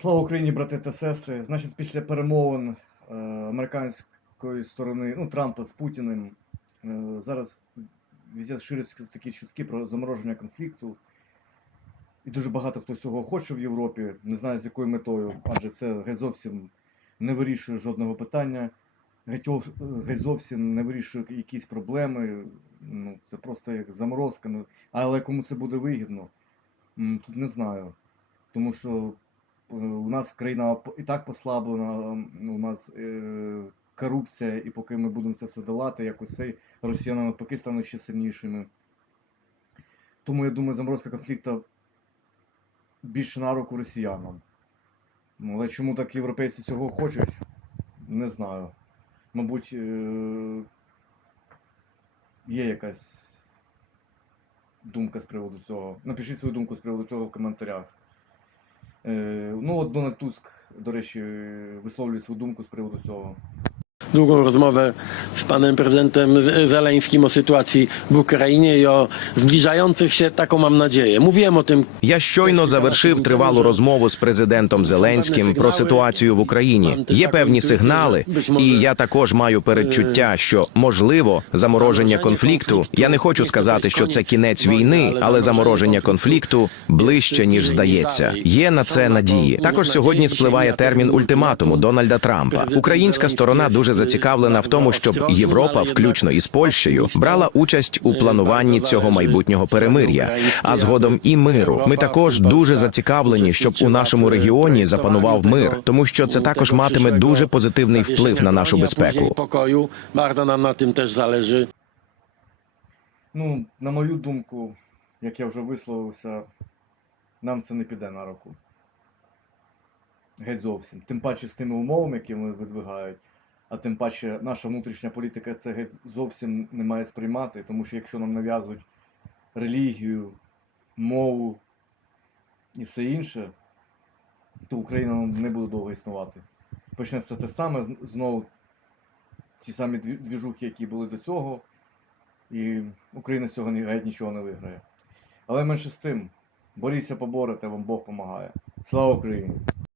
Слава Україні, брати та сестри. Значить, після перемовин е, американської сторони, ну, Трампа з Путіним, е, зараз везде ширяться такі чутки про замороження конфлікту. І дуже багато хто цього хоче в Європі, не знаю з якою метою, адже це геть зовсім не вирішує жодного питання, геть, зовсім не вирішує якісь проблеми. Ну, це просто як заморозка. Ну, Але кому це буде вигідно, тут не знаю. Тому що у нас країна і так послаблена, у нас е, корупція, і поки ми будемо це все долати, якось цей росіяни навпаки стануть ще сильнішими. Тому я думаю, заморозка конфлікту більше на руку росіянам. Ну, але чому так європейці цього хочуть, не знаю. Мабуть, е, є якась думка з приводу цього. Напишіть свою думку з приводу цього в коментарях. Е, ну, от Дональд Туск, до речі, висловлює свою думку з приводу цього. Długą rozmowę z panem prezydentem Zeleńskim o sytuacji w Ukrainie i o zbliżających się, taką mam nadzieję. Mówiłem o tym Я щойно завершив тривалу розмову з президентом Зеленським про ситуацію в Україні. Є певні сигнали, і я також маю передчуття, що можливо замороження конфлікту. Я не хочу сказати, що це кінець війни, але замороження конфлікту ближче ніж здається. Є на це надії. Також сьогодні спливає термін ультиматуму Дональда Трампа. Українська сторона дуже зацікавлена в тому, щоб Європа, включно із Польщею, брала участь у плануванні цього майбутнього перемир'я, а згодом і миру. Ми також дуже зацікавлені, щоб у нашому регіоні запанував мир, тому що це також матиме дуже позитивний вплив на нашу безпеку. Pokoju. Bardzo nam na tym też zależy. Ну, на мою думку, як я вже висловився, нам це не піде на руку. Геть зовсім. Тим паче з тими умовами, які вони видвигають, а тим паче наша внутрішня політика це геть зовсім не має сприймати, тому що якщо нам нав'язують релігію, мову і все інше, то Україна не буде довго існувати. Почнеться те саме знову ті самі двіжухи, які були до цього, і Україна з цього геть нічого не виграє. Але менше з тим, боріться поборете, вам Бог помагає. Слава Україні!